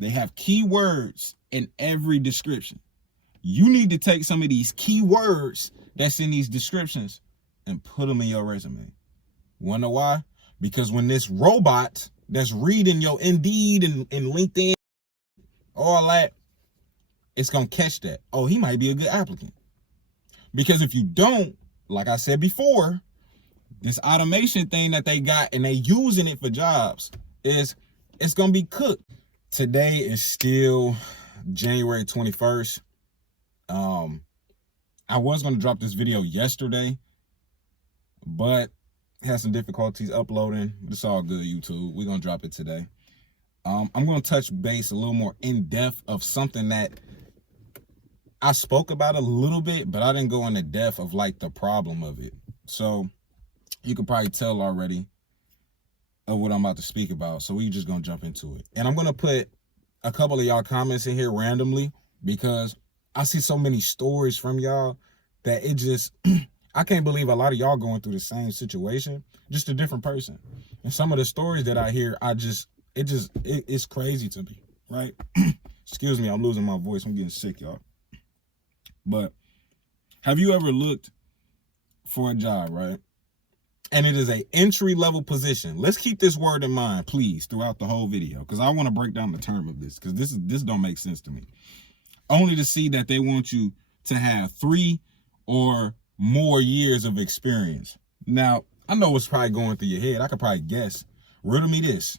They have keywords in every description. You need to take some of these keywords that's in these descriptions and put them in your resume. Wanna know why? Because when this robot that's reading your Indeed and LinkedIn, all that, it's gonna catch that. Oh, he might be a good applicant. Because if you don't, like I said before, this automation thing that they got and they using it for jobs it's gonna be cooked. Today is still January 21st. I was gonna drop this video yesterday, but had some difficulties uploading. It's all good, YouTube. We're gonna drop it today. I'm gonna touch base a little more in depth of something that I spoke about a little bit, but I didn't go into depth of like the problem of it. So you can probably tell already of what I'm about to speak about. So we just gonna jump into it. And I'm gonna put a couple of y'all comments in here randomly because I see so many stories from y'all that it just, I can't believe a lot of y'all going through the same situation, just a different person. And some of the stories that I hear, it's crazy to me, right? Excuse me, I'm losing my voice. I'm getting sick, y'all. But have you ever looked for a job, right? And it is an entry-level position. Let's keep this word in mind, please, throughout the whole video, because I want to break down the term of this, because this don't make sense to me. Only to see that they want you to have 3 or more years of experience. Now, I know what's probably going through your head. I could probably guess. Riddle me this.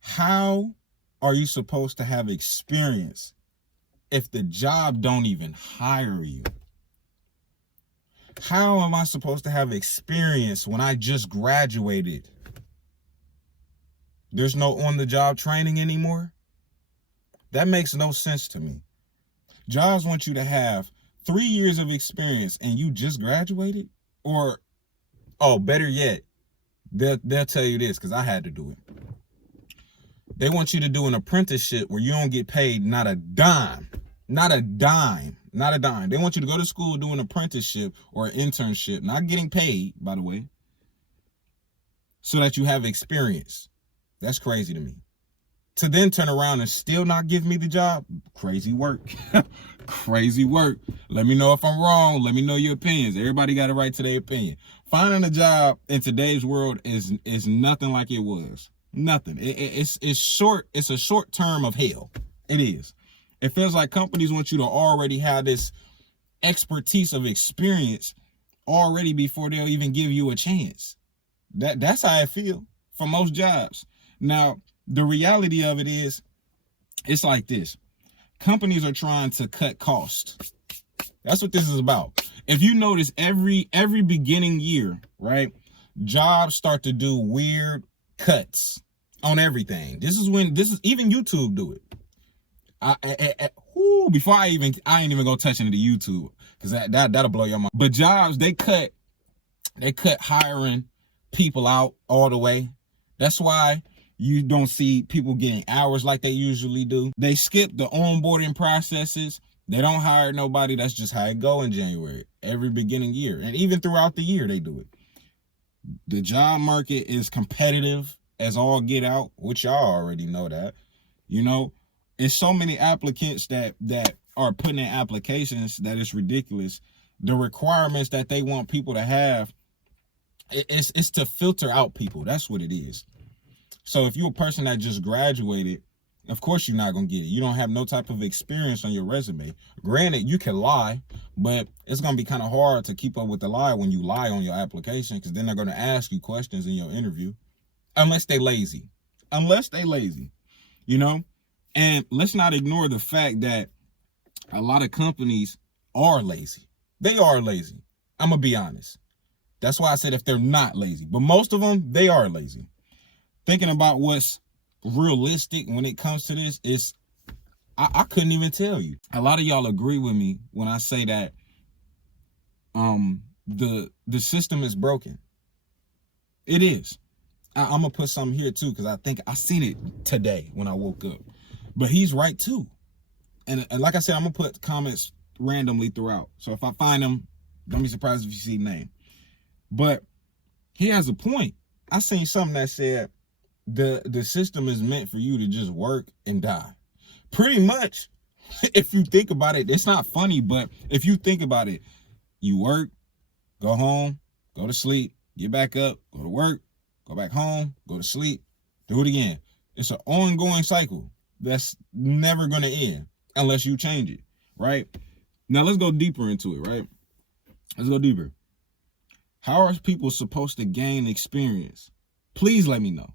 How are you supposed to have experience if the job don't even hire you? How am I supposed to have experience when I just graduated? There's no on-the-job training anymore? That makes no sense to me. Jobs want you to have 3 years of experience and you just graduated? Or, oh, better yet, they'll tell you this because I had to do it. They want you to do an apprenticeship where you don't get paid not a dime. Not a dime. Not a dime. They want you to go to school, do an apprenticeship or an internship, not getting paid, by the way, so that you have experience. That's crazy to me. To then turn around and still not give me the job, crazy work. Crazy work. Let me know if I'm wrong. Let me know your opinions. Everybody got a right to their opinion. Finding a job in today's world is nothing like it was. Nothing. It's short. It's a short term of hell. It is. It feels like companies want you to already have this expertise of experience already before they'll even give you a chance. That's how I feel for most jobs. Now, the reality of it is, it's like this. Companies are trying to cut costs. That's what this is about. If you notice, every beginning year, right, jobs start to do weird cuts on everything. Even YouTube do it. Before I ain't even gonna touch into YouTube because that'll blow your mind. But jobs, they cut hiring people out all the way. That's why you don't see people getting hours like they usually do. They skip the onboarding processes. They don't hire nobody. That's just how it go in January, every beginning year. And even throughout the year, they do it. The job market is competitive as all get out, which y'all already know that. You know, it's so many applicants that are putting in applications that it's ridiculous. The requirements that they want people to have, it's to filter out people. That's what it is. So if you're a person that just graduated, of course you're not going to get it. You don't have no type of experience on your resume. Granted, you can lie, but it's going to be kind of hard to keep up with the lie when you lie on your application, because then they're going to ask you questions in your interview. Unless they lazy. You know? And let's not ignore the fact that a lot of companies are lazy. They are lazy. I'm going to be honest. That's why I said if they're not lazy. But most of them, they are lazy. Thinking about what's realistic when it comes to this is, I couldn't even tell you. A lot of y'all agree with me when I say that the system is broken. It is. I'm going to put something here too, because I think I seen it today when I woke up. But he's right too. And like I said, I'm going to put comments randomly throughout. So if I find them, don't be surprised if you see the name. But he has a point. I seen something that said The system is meant for you to just work and die. Pretty much, if you think about it, it's not funny, but if you think about it, you work, go home, go to sleep, get back up, go to work, go back home, go to sleep, do it again. It's an ongoing cycle that's never going to end unless you change it, right? Now let's go deeper into it, right? Let's go deeper. How are people supposed to gain experience? Please let me know.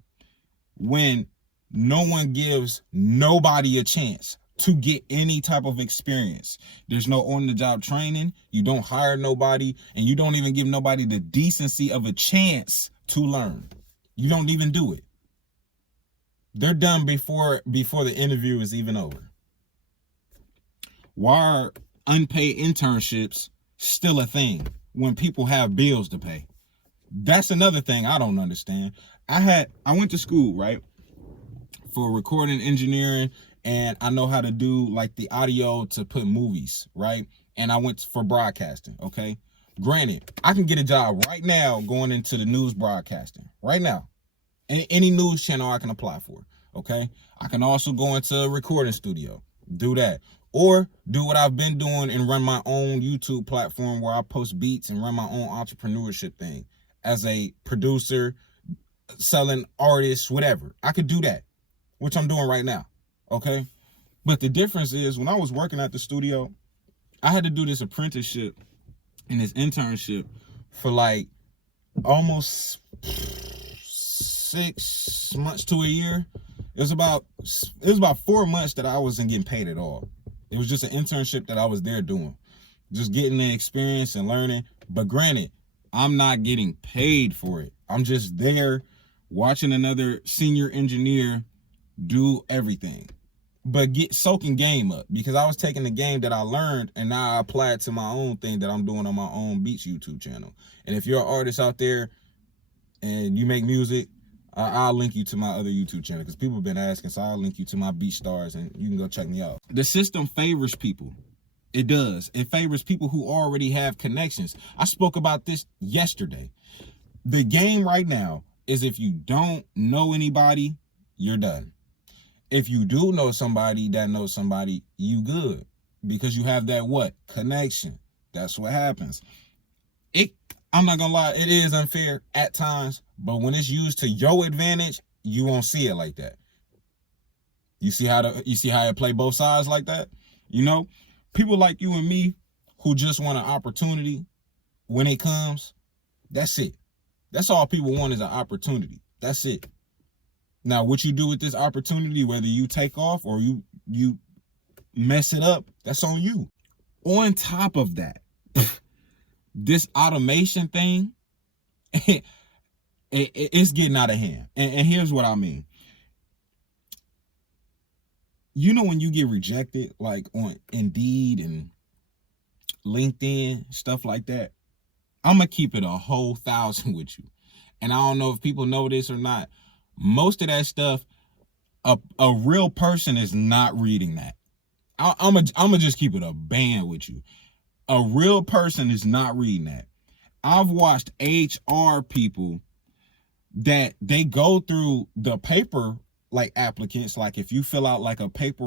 When no one gives nobody a chance to get any type of experience. There's no on-the-job training. You don't hire nobody, and you don't even give nobody the decency of a chance to learn. You don't even do it. They're done before the interview is even over. Why are unpaid internships still a thing when people have bills to pay? That's another thing I don't understand. I went to school, right, for recording engineering, and I know how to do like the audio to put movies, right? And I went for broadcasting, okay? Granted, I can get a job right now going into the news broadcasting, right now. Any news channel I can apply for, okay? I can also go into a recording studio, do that. Or do what I've been doing and run my own YouTube platform where I post beats and run my own entrepreneurship thing as a producer, selling artists, whatever. I could do that, which I'm doing right now, okay? But the difference is when I was working at the studio, I had to do this apprenticeship and this internship for like almost 6 months to a year. It was about 4 months that I wasn't getting paid at all. It was just an internship that I was there doing, just getting the experience and learning. But granted, I'm not getting paid for it. I'm just there watching another senior engineer do everything, but soaking game up, because I was taking the game that I learned and now I apply it to my own thing that I'm doing on my own Beats YouTube channel. And if you're an artist out there and you make music, I'll link you to my other YouTube channel because people have been asking, so I'll link you to my Beat Stars and you can go check me out. The system favors people. It does. It favors people who already have connections. I spoke about this yesterday. The game right now is if you don't know anybody, you're done. If you do know somebody that knows somebody, you good. Because you have that what? Connection. That's what happens. I'm not gonna lie, it is unfair at times, but when it's used to your advantage, you won't see it like that. You see how it play both sides like that? You know, people like you and me who just want an opportunity when it comes, that's it. That's all people want is an opportunity. That's it. Now, what you do with this opportunity, whether you take off or you mess it up, that's on you. On top of that, this automation thing, it's getting out of hand. And here's what I mean. You know when you get rejected, like on Indeed and LinkedIn, stuff like that, I'm going to keep it a whole 1,000 with you. And I don't know if people know this or not. Most of that stuff, a real person is not reading that. I'm gonna just keep it a band with you. A real person is not reading that. I've watched HR people that they go through the paper like applicants. Like if you fill out like a paper,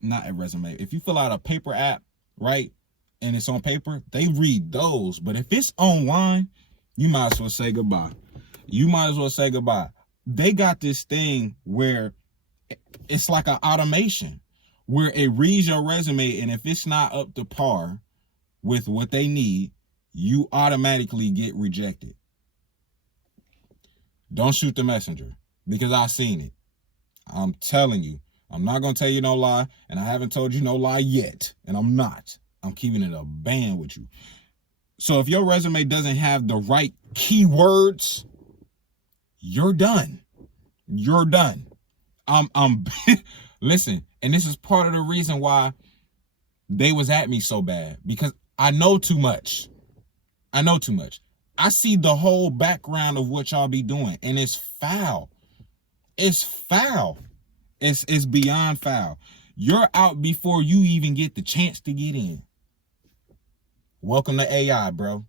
not a resume. If you fill out a paper app, right, and it's on paper, they read those. But if it's online, you might as well say goodbye. You might as well say goodbye. They got this thing where it's like an automation where it reads your resume, and if it's not up to par with what they need, you automatically get rejected. Don't shoot the messenger, because I've seen it. I'm telling you, I'm not going to tell you no lie, and I haven't told you no lie yet, and I'm not. I'm keeping it a band with you. So if your resume doesn't have the right keywords, you're done. You're done. I'm listen, and this is part of the reason why they was at me so bad, because I know too much. I know too much. I see the whole background of what y'all be doing, and it's foul. It's foul. It's beyond foul. You're out before you even get the chance to get in. Welcome to AI, bro.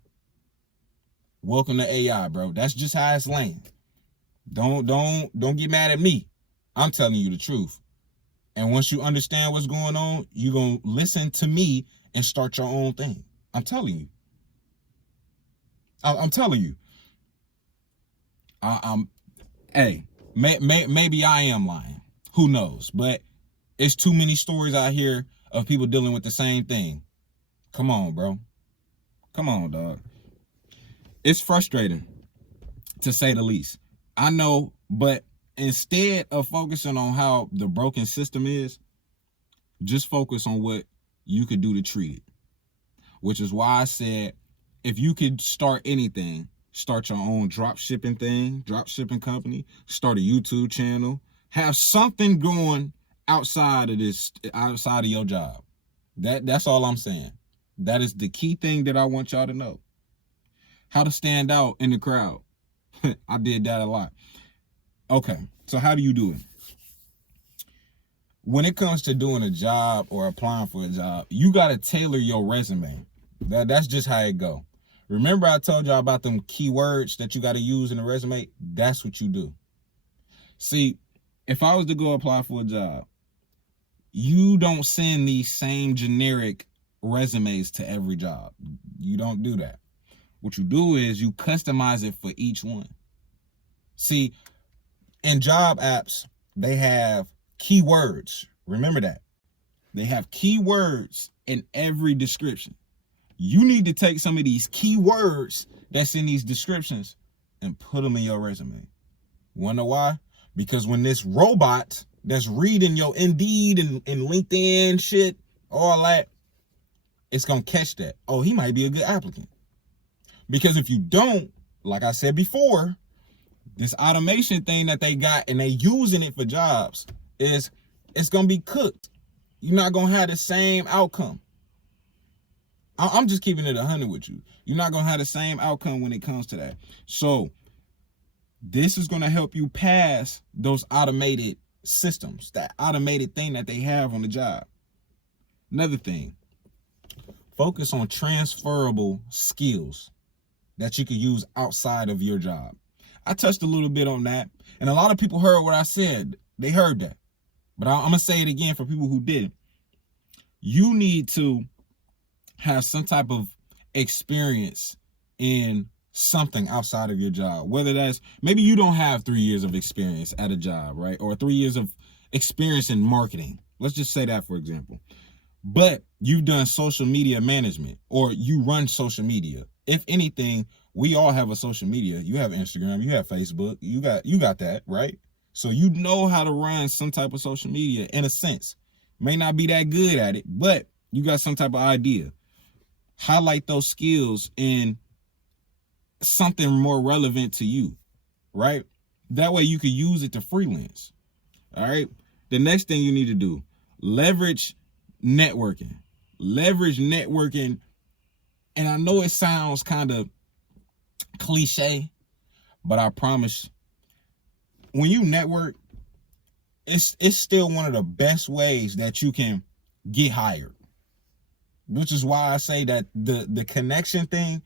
Welcome to AI, bro. That's just how it's laying. Don't get mad at me. I'm telling you the truth. And once you understand what's going on, you're going to listen to me and start your own thing. I'm telling you. I'm telling you. Hey, maybe I am lying. Who knows? But it's too many stories out here of people dealing with the same thing. Come on, bro. Come on, dog. It's frustrating, to say the least. I know, but instead of focusing on how the broken system is, just focus on what you could do to treat it. Which is why I said, if you could start anything, start your own drop shipping company, start a YouTube channel, have something going outside of your job. That's all I'm saying. That is the key thing that I want y'all to know. How to stand out in the crowd. I did that a lot. Okay, so how do you do it? When it comes to doing a job or applying for a job, you got to tailor your resume. That's just how it go. Remember I told y'all about them keywords that you got to use in the resume? That's what you do. See, if I was to go apply for a job, you don't send these same generic resumes to every job. You don't do that. What you do is you customize it for each one. See, in job apps, they have keywords. Remember that. They have keywords in every description. You need to take some of these keywords that's in these descriptions and put them in your resume. Wanna know why? Because when this robot that's reading your Indeed and LinkedIn shit, all that, it's going to catch that. Oh, he might be a good applicant. Because if you don't, like I said before, this automation thing that they got and they using it for jobs it's going to be cooked. You're not going to have the same outcome. I'm just keeping it 100 with you. You're not going to have the same outcome when it comes to that. So this is going to help you pass those automated systems, that automated thing that they have on the job. Another thing, focus on transferable skills that you could use outside of your job. I touched a little bit on that, and a lot of people heard what I said. They heard that. But I'm going to say it again for people who didn't. You need to have some type of experience in something outside of your job. Whether that's, maybe you don't have 3 years of experience at a job, right? Or 3 years of experience in marketing. Let's just say that, for example. But you've done social media management, or you run social media. If anything, we all have a social media. You have Instagram, you have Facebook, you got that, right? So you know how to run some type of social media in a sense. May not be that good at it, but you got some type of idea. Highlight those skills in something more relevant to you, right? That way you can use it to freelance. All right. The next thing you need to do, leverage networking. Leverage networking. And I know it sounds kind of cliche, but I promise, when you network, it's still one of the best ways that you can get hired. Which is why I say that the connection thing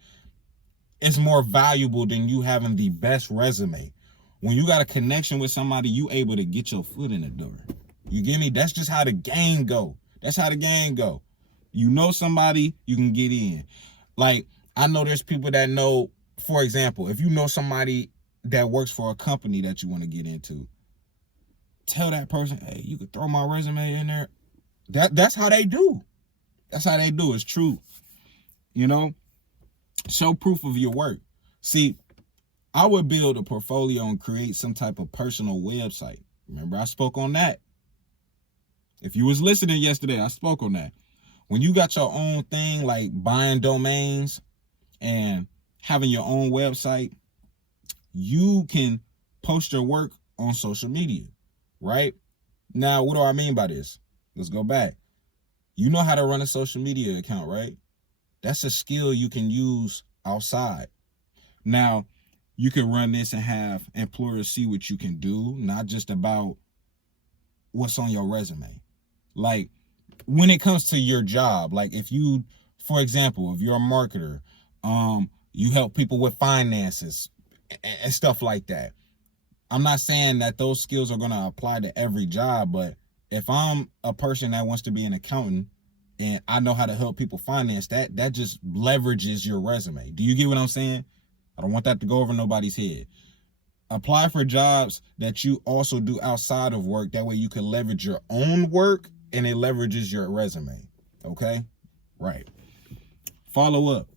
is more valuable than you having the best resume. When you got a connection with somebody, you able to get your foot in the door. You get me? That's just how the game go. That's how the game go. You know somebody, you can get in. Like, I know there's people that know, for example, if you know somebody that works for a company that you want to get into, tell that person, hey, you could throw my resume in there. That's how they do. That's how they do. It's true. You know, show proof of your work. See, I would build a portfolio and create some type of personal website. Remember, I spoke on that. If you was listening yesterday, I spoke on that. When you got your own thing, like buying domains and having your own website, you can post your work on social media, right? Now, what do I mean by this? Let's go back. You know how to run a social media account, right? That's a skill you can use outside. Now, you can run this and have employers see what you can do, not just about what's on your resume. Like, when it comes to your job, like if you, for example, if you're a marketer, you help people with finances and stuff like that. I'm not saying that those skills are going to apply to every job, but if I'm a person that wants to be an accountant and I know how to help people finance, that just leverages your resume. Do you get what I'm saying? I don't want that to go over nobody's head. Apply for jobs that you also do outside of work. That way you can leverage your own work and it leverages your resume. Okay? Right. Follow up.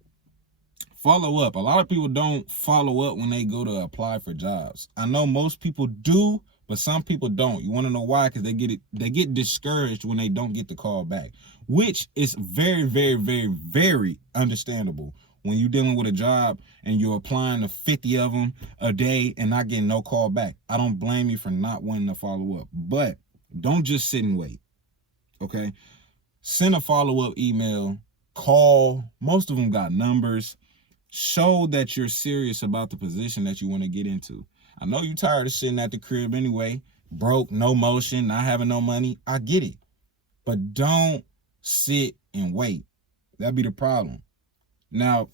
Follow up. A lot of people don't follow up when they go to apply for jobs. I know most people do, but some people don't. You want to know why? Because they get discouraged when they don't get the call back, which is very, very, very, very understandable. When you're dealing with a job and you're applying to 50 of them a day and not getting no call back, I don't blame you for not wanting to follow up. But don't just sit and wait, okay? Send a follow-up email, call. Most of them got numbers. Show that you're serious about the position that you want to get into. I know you're tired of sitting at the crib anyway, broke, no motion, not having no money. I get it. But don't sit and wait. That'd be the problem. Now,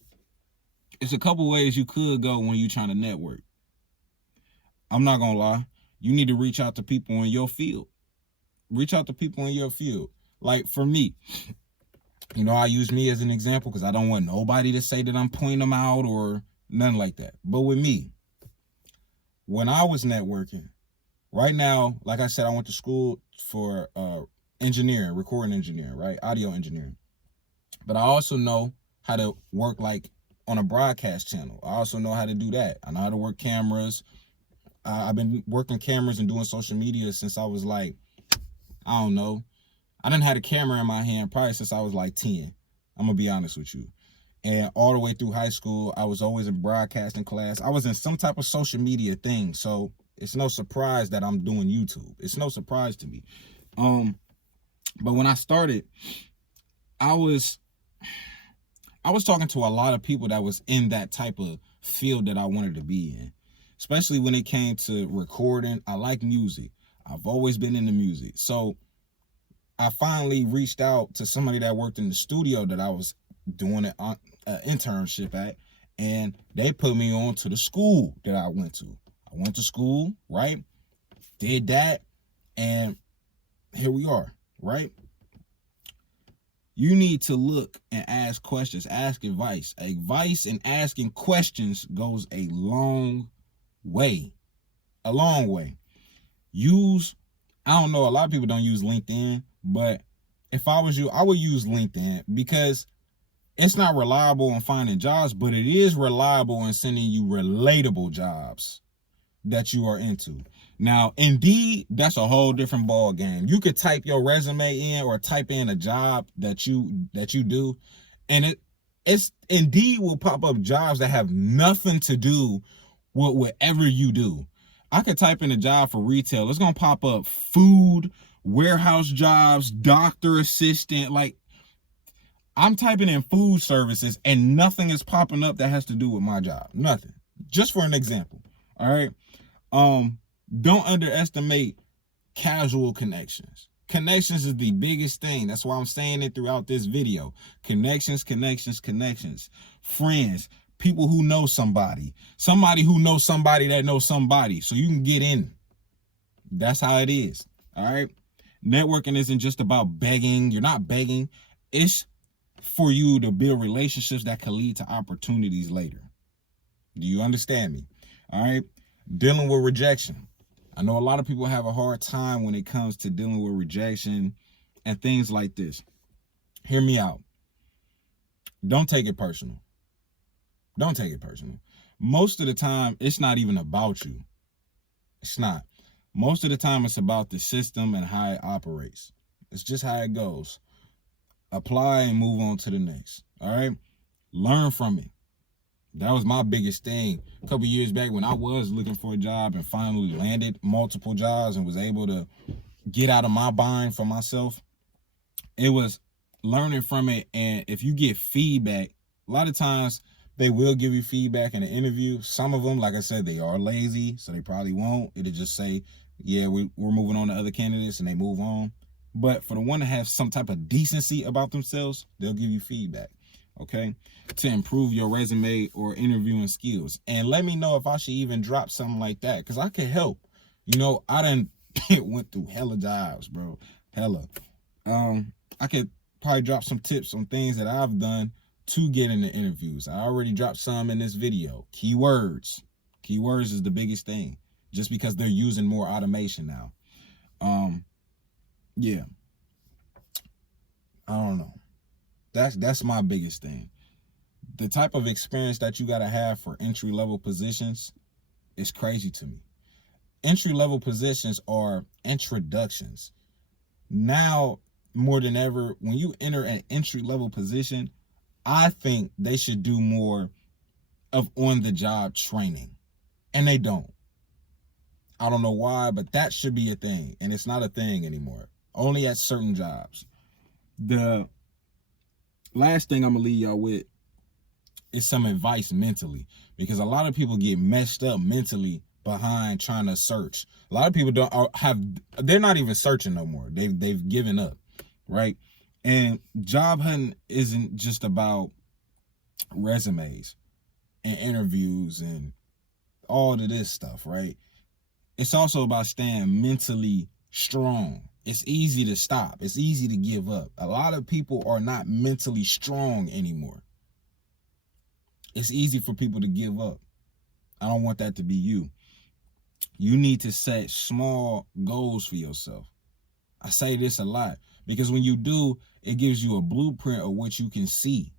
it's a couple ways you could go when you're trying to network. I'm not going to lie. You need to reach out to people in your field. Reach out to people in your field. Like for me, you know, I use me as an example because I don't want nobody to say that I'm pointing them out or nothing like that. But with me, when I was networking, right now, like I said, I went to school for engineering, recording engineering, right? Audio engineering. But I also know how to work like on a broadcast channel. I also know how to do that. I know how to work cameras. I've been working cameras and doing social media since I was like, I don't know. I done had a camera in my hand probably since I was like 10. I'm going to be honest with you. And all the way through high school, I was always in broadcasting class. I was in some type of social media thing. So it's no surprise that I'm doing YouTube. It's no surprise to me. But when I started, I was talking to a lot of people that was in that type of field that I wanted to be in, especially when it came to recording. I like music. I've always been into music. So I finally reached out to somebody that worked in the studio that I was doing an internship at, and they put me on to the school that I went to. I went to school, right? Did that, and here we are, right? You need to look and ask questions, ask advice. Advice and asking questions goes a long way. A long way. I don't know, a lot of people don't use LinkedIn, but if I was you, I would use LinkedIn because it's not reliable in finding jobs, but it is reliable in sending you relatable jobs that you are into. Now, Indeed, that's a whole different ball game. You could type your resume in or type in a job that you do, and it's Indeed will pop up jobs that have nothing to do with whatever you do. I could type in a job for retail. It's going to pop up food, warehouse jobs, doctor assistant. Like, I'm typing in food services and nothing is popping up that has to do with my job. Nothing. Just for an example. All right. Don't underestimate casual connections. Connections is the biggest thing. That's why I'm saying it throughout this video. Connections, connections, connections. Friends. People who know somebody. Somebody who knows somebody that knows somebody. So you can get in. That's how it is. All right. Networking isn't just about begging. You're not begging. It's for you to build relationships that can lead to opportunities later. Do you understand me? All right. Dealing with rejection. I know a lot of people have a hard time when it comes to dealing with rejection and things like this. Hear me out. Don't take it personal. Don't take it personal. Most of the time, it's not even about you. It's not. Most of the time, it's about the system and how it operates. It's just how it goes. Apply and move on to the next. All right? Learn from it. That was my biggest thing. A couple years back when I was looking for a job and finally landed multiple jobs and was able to get out of my bind for myself, it was learning from it. And if you get feedback, a lot of times they will give you feedback in an interview. Some of them, like I said, they are lazy, so they probably won't. It'll just say, yeah, we're moving on to other candidates, and they move on. But for the one that have some type of decency about themselves, they'll give you feedback. okay, to improve your resume or interviewing skills. And let me know if I should even drop something like that, because I could help. You know, I done went through hella jobs, bro. Hella. I could probably drop some tips on things that I've done to get into interviews. I already dropped some in this video. Keywords. Keywords is the biggest thing, just because they're using more automation now. Yeah. I don't know. That's my biggest thing. The type of experience that you gotta have for entry-level positions is crazy to me. Entry-level positions are introductions. Now, more than ever, when you enter an entry-level position, I think they should do more of on-the-job training. And they don't. I don't know why, but that should be a thing. And it's not a thing anymore. Only at certain jobs. The last thing I'm going to leave y'all with is some advice mentally. Because a lot of people get messed up mentally behind trying to search. A lot of people they're not even searching no more. They've given up, right? And job hunting isn't just about resumes and interviews and all of this stuff, right? It's also about staying mentally strong. It's easy to stop. It's easy to give up. A lot of people are not mentally strong anymore. It's easy for people to give up. I don't want that to be you. You need to set small goals for yourself. I say this a lot because when you do, it gives you a blueprint of what you can see.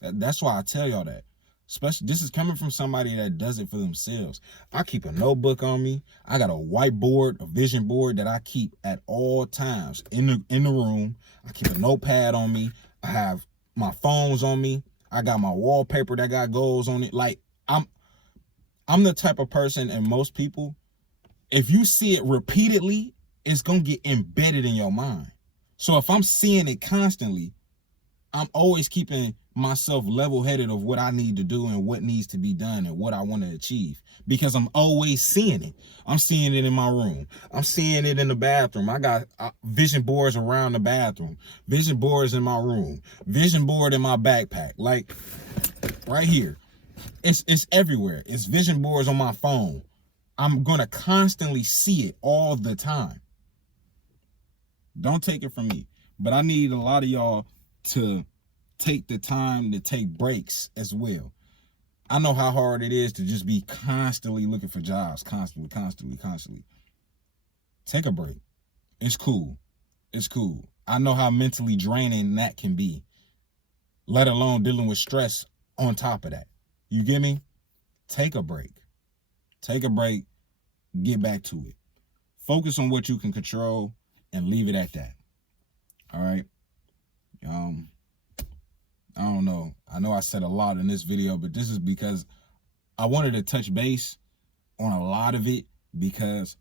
That's why I tell y'all that. Especially, this is coming from somebody that does it for themselves. I keep a notebook on me. I got a whiteboard, a vision board that I keep at all times in the room. I keep a notepad on me. I have my phones on me. I got my wallpaper that got goals on it. Like, I'm the type of person, and most people, if you see it repeatedly, it's going to get embedded in your mind. So if I'm seeing it constantly, I'm always keeping myself level-headed of what I need to do and what needs to be done and what I want to achieve, because I'm always seeing it. I'm seeing it in my room. I'm seeing it in the bathroom. I got vision boards around the bathroom, vision boards in my room, vision board in my backpack, like right here. It's everywhere. It's vision boards on my phone. I'm going to constantly see it all the time. Don't take it from me. But I need a lot of y'all to take the time to take breaks as well. I know how hard it is to just be constantly looking for jobs, constantly. Take a break. It's cool. It's cool. I know how mentally draining that can be, let alone dealing with stress on top of that. You get me? Take a break. Take a break. Get back to it. Focus on what you can control and leave it at that. All right? I don't know. I know I said a lot in this video, but this is because I wanted to touch base on a lot of it, because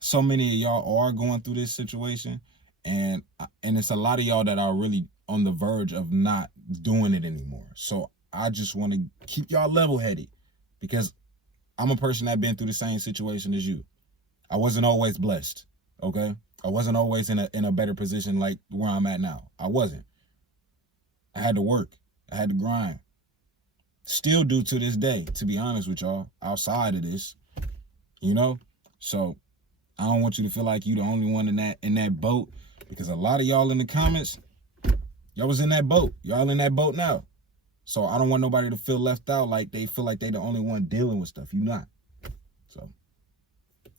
so many of y'all are going through this situation, and it's a lot of y'all that are really on the verge of not doing it anymore. So I just want to keep y'all level-headed, because I'm a person that been through the same situation as you. I wasn't always blessed, okay? I wasn't always in a better position like where I'm at now. I wasn't. I had to work. I had to grind. Still do to this day, to be honest with y'all, outside of this, you know? So I don't want you to feel like you the only one in that boat, because a lot of y'all in the comments, y'all was in that boat. Y'all in that boat now. So I don't want nobody to feel left out, like they feel like they the only one dealing with stuff. You not. So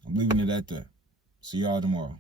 I'm leaving it at that. See y'all tomorrow.